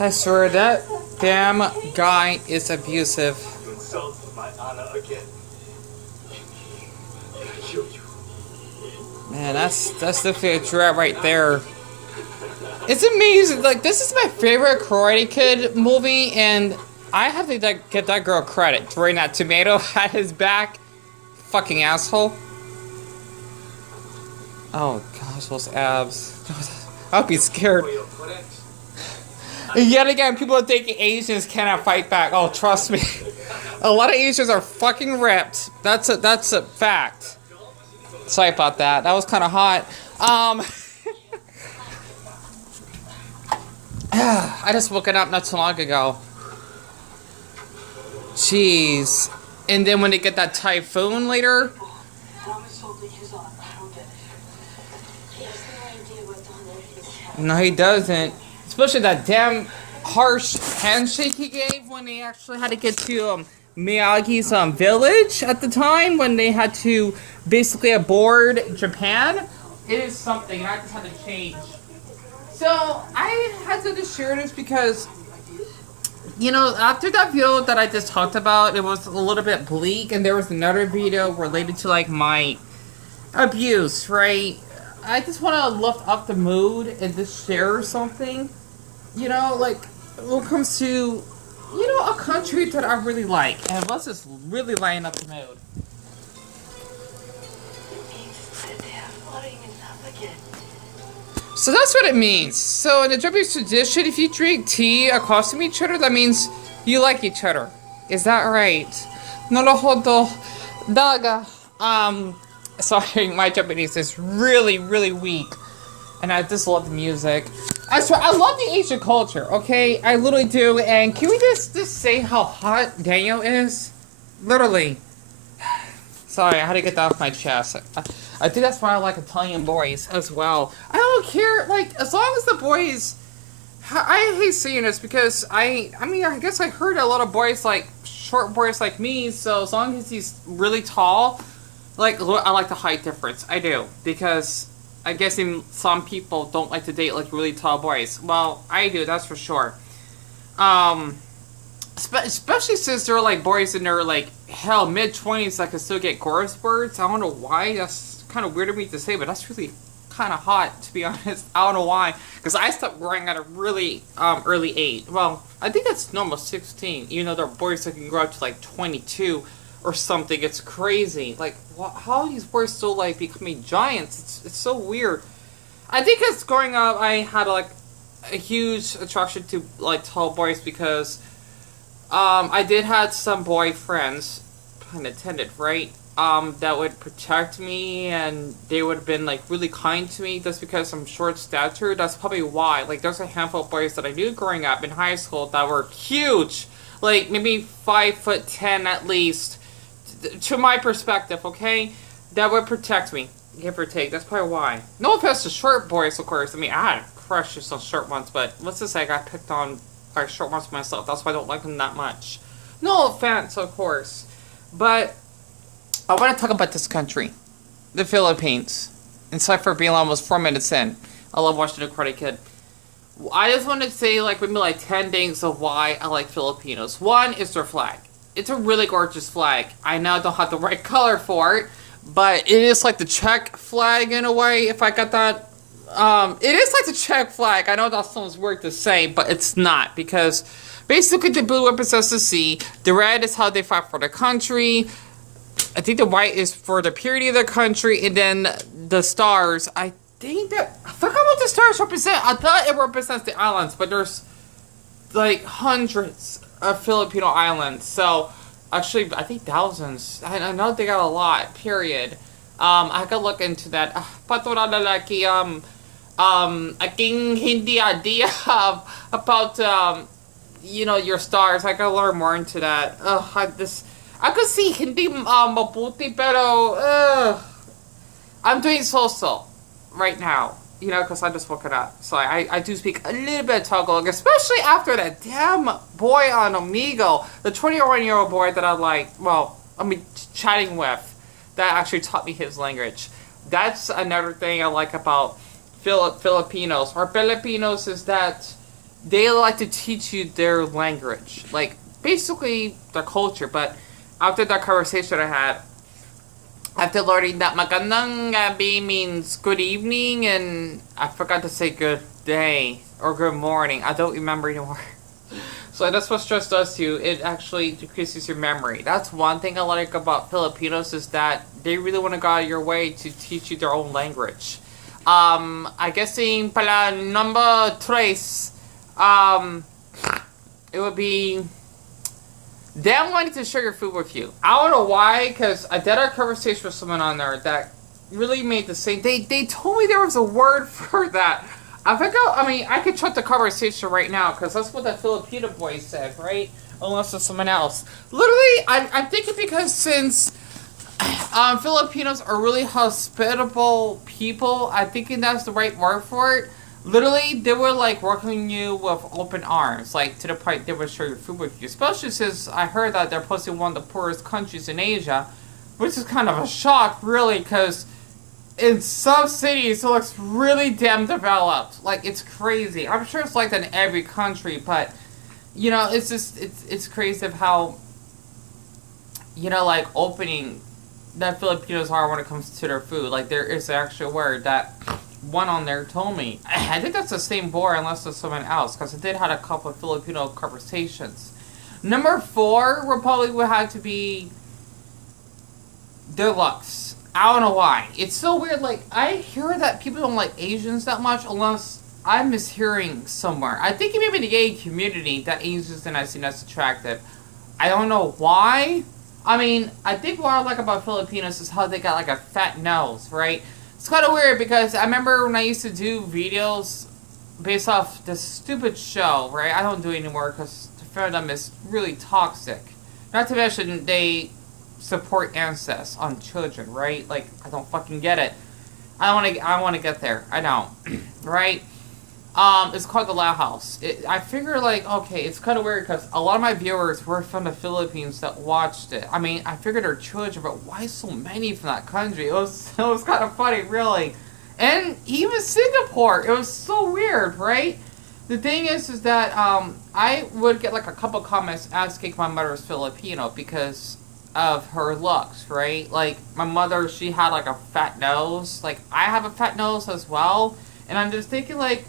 I swear that damn guy is abusive. You insult my honor again. I kill you. Man, that's definitely a threat right there. It's amazing. Like, this is my favorite Karate Kid movie, and I have to like, give that girl credit. Throwing that tomato at his back. Fucking asshole. Oh gosh, those abs. I'd be scared. Yet again, people are thinking Asians cannot fight back. Oh, trust me. A lot of Asians are fucking ripped. That's a fact. Sorry about that. That was kind of hot. I just woke up not too long ago. Jeez. And then when they get that typhoon later. No, he doesn't. Especially that damn harsh handshake he gave when they actually had to get to Miyagi's village at the time, when they had to basically aboard Japan. It is something. I just had to change. So I had to just share this because, you know, after that video that I just talked about, it was a little bit bleak, and there was another video related to like my abuse, right? I just want to lift up the mood and just share something, you know, like when it comes to, you know, a country that I really like, and let's just really lighten up the mood. So that's what it means. So in the Japanese tradition, if you drink tea across from each other, that means you like each other. Is that right? Naruhodo. Daga. Sorry, my Japanese is really, really weak. And I just love the music. I swear, I love the Asian culture, okay? I literally do. And can we just say how hot Deon is? Literally. Sorry, I had to get that off my chest. I think that's why I like Italian boys as well. I don't care, like, as long as the boys... I hate saying this because I mean, I guess I heard a lot of boys, like, short boys like me, so as long as he's really tall, like, I like the height difference. I do. Because I guess some people don't like to date, like, really tall boys. Well, I do, that's for sure. Especially since they're, like, boys in their, like, hell, mid-20s that can still get growth spurts. I don't know why. That's kind of weird of me to say, but that's really kind of hot, to be honest. I don't know why. Because I stopped growing at a really early age. Well, I think that's normal, 16. Even though there are boys that can grow up to, like, 22 or something. It's crazy. Like, how are these boys still, like, becoming giants? It's so weird. I think as growing up, I had, like, a huge attraction to, like, tall boys because... I did have some boyfriends, pun intended, right? That would protect me, and they would have been, like, really kind to me just because I'm short stature. That's probably why. Like, there's a handful of boys that I knew growing up in high school that were huge. Like, maybe 5'10" at least, to my perspective, okay? That would protect me, give or take. That's probably why. No offense to short boys, of course. I mean, I had crushes on short ones, but let's just say I got picked on by short ones myself. That's why I don't like them that much. No offense, of course. But I want to talk about this country. The Philippines. And sorry for being almost 4 minutes in. I love watching The Karate Kid. I just want to say, like, maybe like 10 things of why I like Filipinos. One is their flag. It's a really gorgeous flag. I now don't have the right color for it, but it is like the Czech flag in a way, if I got that. It is like the Czech flag. I know that sounds weird to say, but it's not, because basically the blue represents the sea, the red is how they fight for the country, I think the white is for the purity of the country, and then the stars, I forgot what the stars represent. I thought it represents the islands, but there's like hundreds of Filipino islands, so actually I think thousands. I know they got a lot, period. I could look into that. Patura lalaki, aking hindi idea about, you know, your stars. I gotta learn more into that. I could see hindi mabuti, pero, I'm doing so-so right now, you know, because I just woke it up. So I do speak a little bit of Tagalog, especially after that damn boy on Amigo, the 21-year-old boy that I'm chatting with, that actually taught me his language. That's another thing I like about Filipinos, or Filipinos, is that they like to teach you their language, like basically their culture. But after that conversation I had, after learning that magandang gabi means good evening, and I forgot to say good day or good morning. I don't remember anymore. So that's what stress does to you. It actually decreases your memory. That's one thing I like about Filipinos, is that they really want to go out of your way to teach you their own language. I guess in pala number tres, it would be them wanting to share your food with you. I don't know why, because I did a conversation with someone on there that really made the same. They told me there was a word for that. I could check the conversation right now, because that's what that Filipino boy said, right? Unless it's someone else. Literally, I'm thinking because since Filipinos are really hospitable people, I'm thinking that's the right word for it. Literally, they were like welcoming you with open arms, like to the point they would share your food with you. Especially since I heard that they're supposed to be one of the poorest countries in Asia, which is kind of a shock, really, because in some cities it looks really damn developed. Like, it's crazy. I'm sure it's like that in every country, but you know, it's just it's crazy of how, you know, like opening that Filipinos are when it comes to their food. Like, there is actually a word that one on there told me. I think that's the same boy, unless it's someone else, because I did have a couple of Filipino conversations. Number 4 would have to be deluxe. I don't know why. It's so weird. Like, I hear that people don't like Asians that much, unless I'm mishearing somewhere. I think maybe in the gay community that Asians are not seen as attractive. I don't know why. I mean, I think what I like about Filipinos is how they got like a fat nose, right? It's kind of weird, because I remember when I used to do videos based off this stupid show, right? I don't do it anymore because the fandom is really toxic. Not to mention they support incest on children, right? Like, I don't fucking get it. I want to get there. I don't, right? It's called The Loud House. I figure, like, okay, it's kind of weird because a lot of my viewers were from the Philippines that watched it. I mean, I figured they're children, but why so many from that country? It was kind of funny, really. And even Singapore, it was so weird, right? The thing is that I would get like a couple comments asking if my mother's Filipino because of her looks, right? Like, my mother, she had like a fat nose. Like, I have a fat nose as well. And I'm just thinking, like,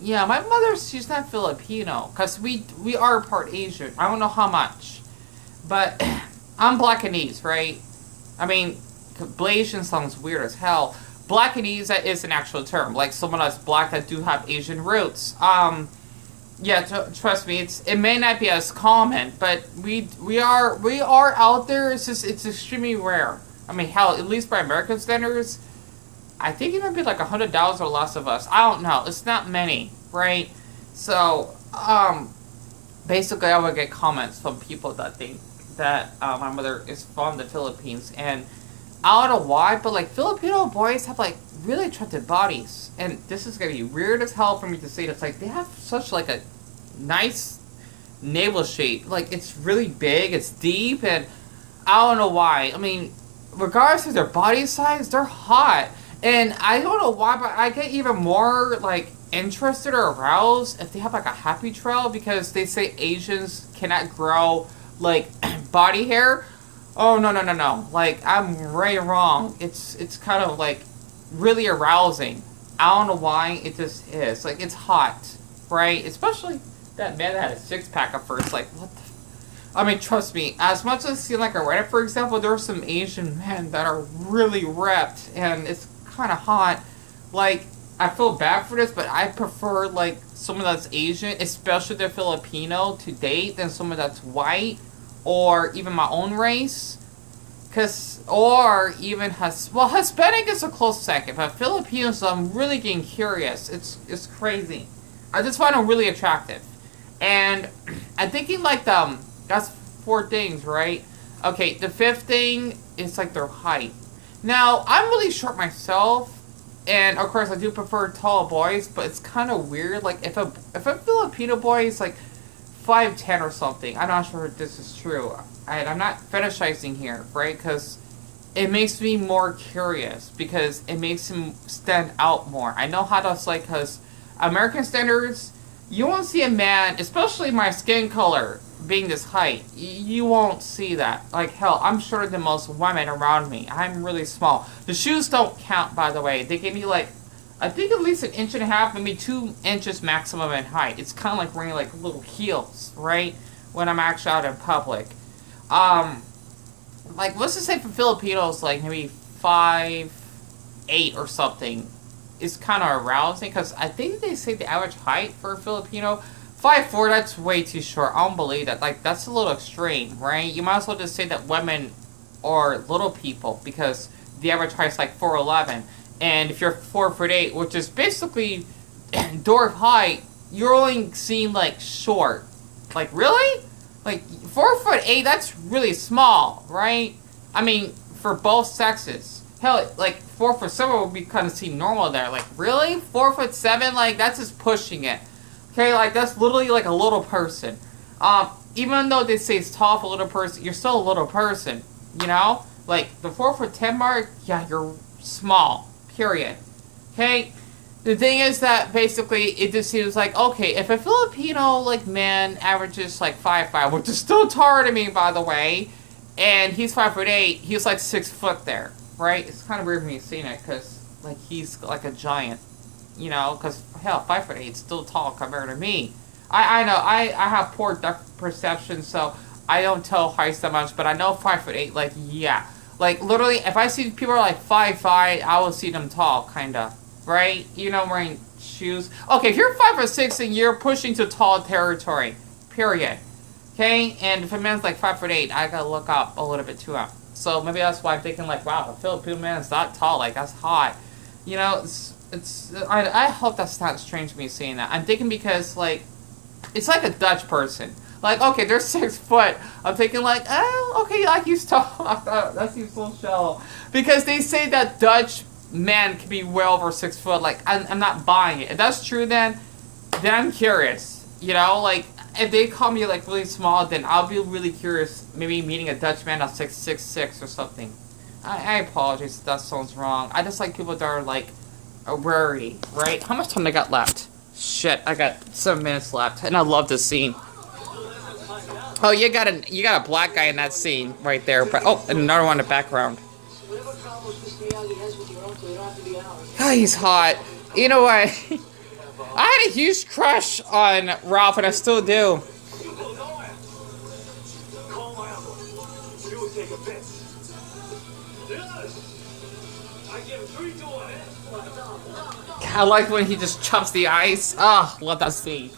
yeah, my mother, she's not Filipino, because we are part Asian. I don't know how much, but I'm Blackanese, right? I mean, Blasian sounds weird as hell. Blackanese, that is an actual term, like someone that's black that do have Asian roots. Yeah, trust me, it may not be as common, but we are out there. It's just, it's extremely rare. I mean, hell, at least by American standards, I think it might be like $100 or less of us. I don't know. It's not many, right? So, basically, I would get comments from people that think that my mother is from the Philippines, and I don't know why, but like Filipino boys have like really attractive bodies, and this is gonna be weird as hell for me to say this. Like, they have such like a nice navel shape. Like, it's really big, it's deep, and I don't know why. I mean, regardless of their body size, they're hot. And I don't know why, but I get even more, like, interested or aroused if they have, like, a happy trail, because they say Asians cannot grow, like, body hair. Oh, no. Like, I'm way wrong. It's kind of, like, really arousing. I don't know why, it just is. Like, it's hot, right? Especially that man that had a six-pack at first. Like, what the... I mean, trust me, as much as I see, like, a Reddit, for example, there are some Asian men that are really ripped, and it's kind of hot. Like, I feel bad for this, but I prefer, like, someone that's Asian, especially the Filipino, to date than someone that's white, or even my own race. Or even Hispanic is a close second, but Filipinos, I'm really getting curious. It's crazy. I just find them really attractive. And I'm thinking, like, that's 4 things, right? Okay, the 5th thing is, like, their height. Now, I'm really short myself, and of course I do prefer tall boys, but it's kind of weird. Like, if a Filipino boy is like 5'10" or something, I'm not sure if this is true. I'm not fetishizing here, right? Because it makes me more curious, because it makes him stand out more. I know how to, like, because American standards, You won't see a man, especially my skin color, being this height. You won't see that. Like, hell, I'm shorter than most women around me. I'm really small. The shoes don't count, by the way. They give me, like, I think at least 1.5 inches, maybe 2 inches maximum in height. It's kind of like wearing, like, little heels, right? When I'm actually out in public. Like, let's just say for Filipinos, like, maybe 5'8" or something is kind of arousing, because I think they say the average height for a Filipino, 5'4", that's way too short. I don't believe that. Like, that's a little extreme, right? You might as well just say that women are little people, because the average height is like 4'11". And if you're 4'8", which is basically dwarf height, you're only seen, like, short. Like, really? Like, 4'8", that's really small, right? I mean, for both sexes. Hell, like, 4'7" would be kind of seen normal there. Like, really? 4'7"? Like, that's just pushing it. Okay, like, that's literally like a little person. Even though they say it's tall for a little person, you're still a little person. You know? Like, the 4'10" mark, yeah, you're small. Period. Okay? The thing is that, basically, it just seems like, okay, if a Filipino, like, man averages, like, 5'5", which is still taller to me, by the way, and he's 5'8", he's, like, 6 foot there. Right? It's kind of weird me seeing it, because, like, he's like a giant, you know, because, hell, 5'8" is still tall compared to me. I know, I have poor depth perception, so I don't tell heights that much, but I know 5'8", like, yeah. Like, literally, if I see people are like 5'5", I will see them tall, kinda. Right? You know, wearing shoes. Okay, if you're 5'6", then you're pushing to tall territory. Period. Okay? And if a man's like 5'8", I gotta look up a little bit too up. So maybe that's why I'm thinking, like, wow, a Filipino man is that tall, like, that's hot. You know, I hope that's not strange me seeing that. I'm thinking because, like, it's like a Dutch person. Like, okay, they're 6 foot. I'm thinking, like, oh, okay, like, he's tall. That seems so shallow. Because they say that Dutch men can be well over 6 foot. Like, I'm not buying it. If that's true, then I'm curious. You know, like, if they call me, like, really small, then I'll be really curious, maybe meeting a Dutch man that's 6'6" or something. I apologize if that sounds wrong. I just like people that are, like, a rarity, right? How much time I got left? Shit, I got 7 minutes left, and I love this scene. Oh, you got a black guy in that scene right there, but oh, and another one in the background. God, he's hot. You know what? I had a huge crush on Ralph, and I still do. I like when he just chops the ice. Oh, love that scene.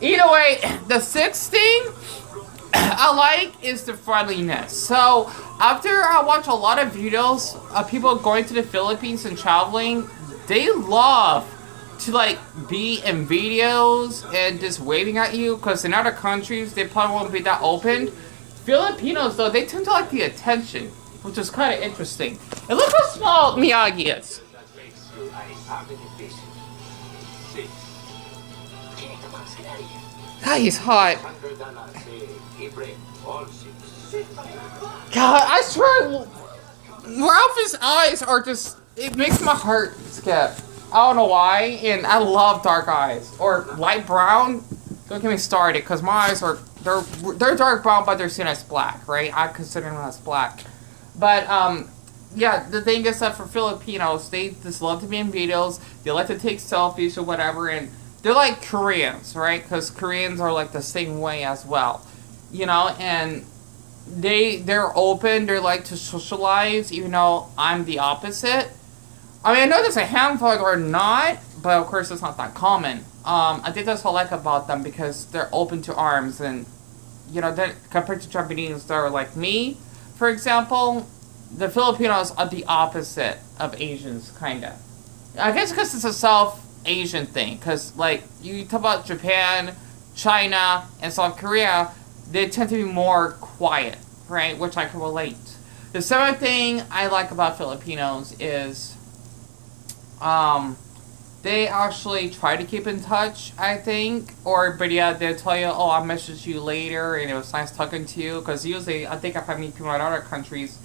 Either way, the sixth thing I like is the friendliness. So, after I watch a lot of videos of people going to the Philippines and traveling, they love to, like, be in videos and just waving at you, because in other countries they probably won't be that open. Filipinos, though, they tend to like the attention, which is kind of interesting. And look how small Miyagi is. God, he's hot. God, I swear, Ralph's eyes are just, it makes my heart skip. I don't know why, and I love dark eyes. Or light brown. Don't get me started, because my eyes are, they're dark brown, but they're seen as black, right? I consider them as black. But, yeah, the thing is that for Filipinos, they just love to be in videos, they like to take selfies or whatever, and they're like Koreans, right? Because Koreans are like the same way as well. You know, and they're open, they like to socialize, even though I'm the opposite. I mean, I know there's a handful that are not, but of course it's not that common. I think that's what I like about them, because they're open to arms, and, you know, compared to Japanese that are like me, for example, the Filipinos are the opposite of Asians, kind of. I guess because it's a South Asian thing, because, like, you talk about Japan, China, and South Korea, they tend to be more quiet, right, which I can relate. The seventh thing I like about Filipinos is, they actually try to keep in touch, I think, but yeah, they'll tell you, oh, I'll message you later, and it was nice talking to you, because usually, I think if I meet people in other countries,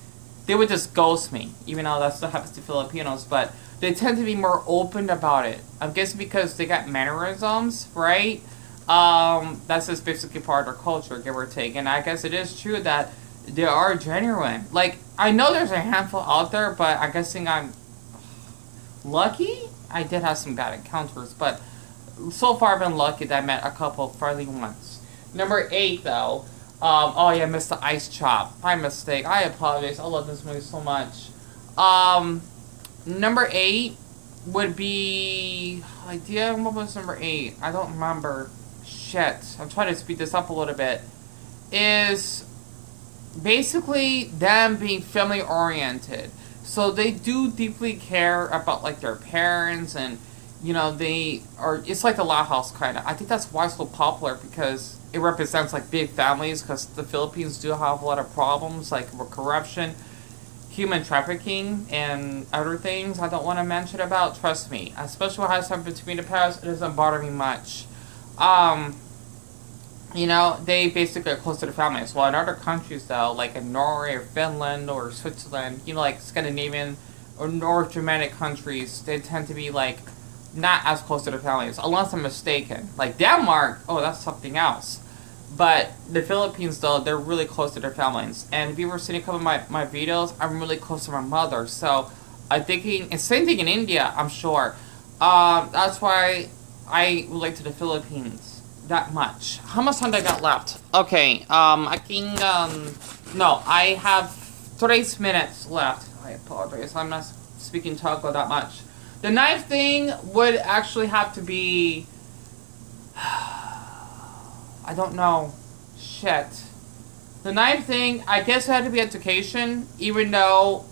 they would just ghost me, even though that still happens to Filipinos, but they tend to be more open about it. I guess because they got mannerisms, right? That's just basically part of their culture, give or take. And I guess it is true that they are genuine. Like, I know there's a handful out there, but I'm guessing I'm lucky. I did have some bad encounters, but so far I've been lucky that I met a couple of friendly ones. Number 8, though. Oh yeah, I missed the ice chop. My mistake. I apologize. I love this movie so much. Number 8 would be... Idea, what was number 8? I don't remember. Shit. I'm trying to speed this up a little bit. Is basically them being family oriented. So they do deeply care about like their parents, and you know, they are, it's like the La House kind of. I think that's why it's so popular, because it represents like big families, because the Philippines do have a lot of problems like with corruption, human trafficking, and other things I don't want to mention about. Trust me, especially what has happened to me in the past, it doesn't bother me much. You know, they basically are close to the families. Well, in other countries, though, like in Norway or Finland or Switzerland, you know, like Scandinavian or North Germanic countries, they tend to be, like, not as close to the families, unless I'm mistaken. Like Denmark, oh, that's something else. But the Philippines, though, they're really close to their families. And if you were seeing a couple of my videos, I'm really close to my mother. So I'm thinking, and same thing in India, I'm sure. That's why I relate to the Philippines that much. How much time do I got left? Okay, I think, no, I have 3 minutes left. I apologize, I'm not speaking Tagalog that much. The 9th thing would actually have to be... I don't know. Shit. The 9th thing, I guess it had to be education, even though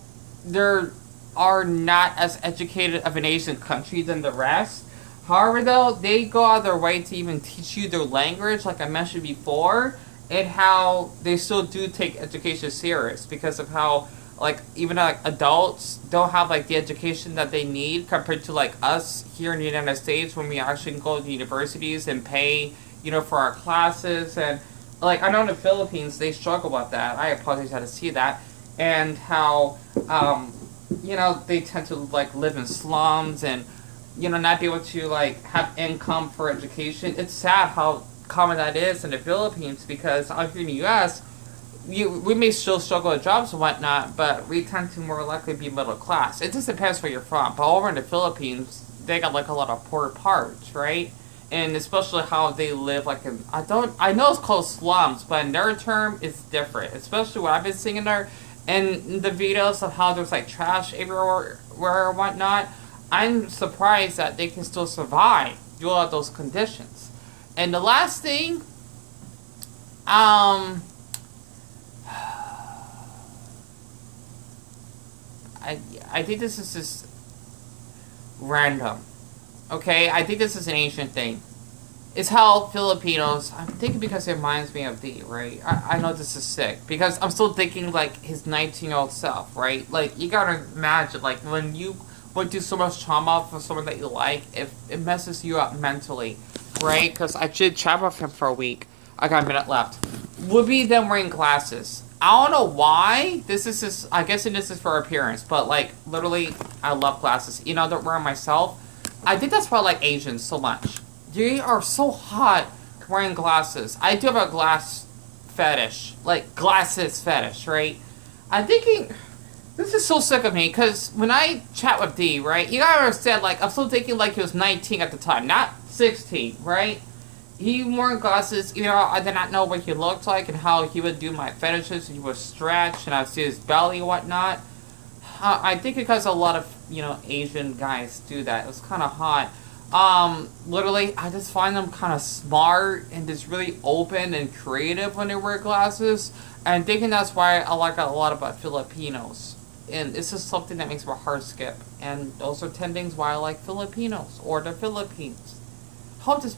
there are not as educated of an Asian country than the rest. However, though, they go out of their way to even teach you their language, like I mentioned before, and how they still do take education serious because of how, like, even like adults don't have like the education that they need compared to like us here in the United States, when we actually go to universities and pay, you know, for our classes. And like, I know in the Philippines they struggle with that. I apologize, how to see that, and how you know, they tend to like live in slums and, you know, not be able to like have income for education. It's sad how common that is in the Philippines, because out here in the U.S., we may still struggle with jobs and whatnot, but we tend to more likely be middle class. It just depends where you're from. But over in the Philippines, they got like a lot of poor parts, right? And especially how they live like in, I know it's called slums, but in their term, it's different. Especially what I've been seeing in there, and the videos of how there's like trash everywhere or whatnot. I'm surprised that they can still survive through all those conditions. And the last thing, I think this is just random. Okay, I think this is an Asian thing. It's how Filipinos, I'm thinking because it reminds me of D, right? I know this is sick, because I'm still thinking like his 19-year-old self, right? Like, you gotta imagine, like, when you went through so much trauma for someone that you like, if it messes you up mentally, right? Because I did chat with him for a week. I got a minute left. Would be them wearing glasses. I don't know why. This is just, I guess this is for appearance, but like, literally, I love glasses. You know, I don't wear them myself. I think that's why I like Asians so much. They are so hot wearing glasses. I do have a glass fetish. Like, glasses fetish, right? I'm thinking... This is so sick of me, because when I chat with D, right, you gotta understand, like, I'm still thinking like he was 19 at the time, not 16, right? He wore glasses, you know, I did not know what he looked like and how he would do my fetishes. He would stretch, and I'd see his belly and whatnot. I think because a lot of, you know, Asian guys do that. It was kind of hot. Literally, I just find them kind of smart and just really open and creative when they wear glasses. And I'm thinking that's why I like a lot about Filipinos. And it's just something that makes my heart skip. And those are 10 things why I like Filipinos, or the Philippines. Hope this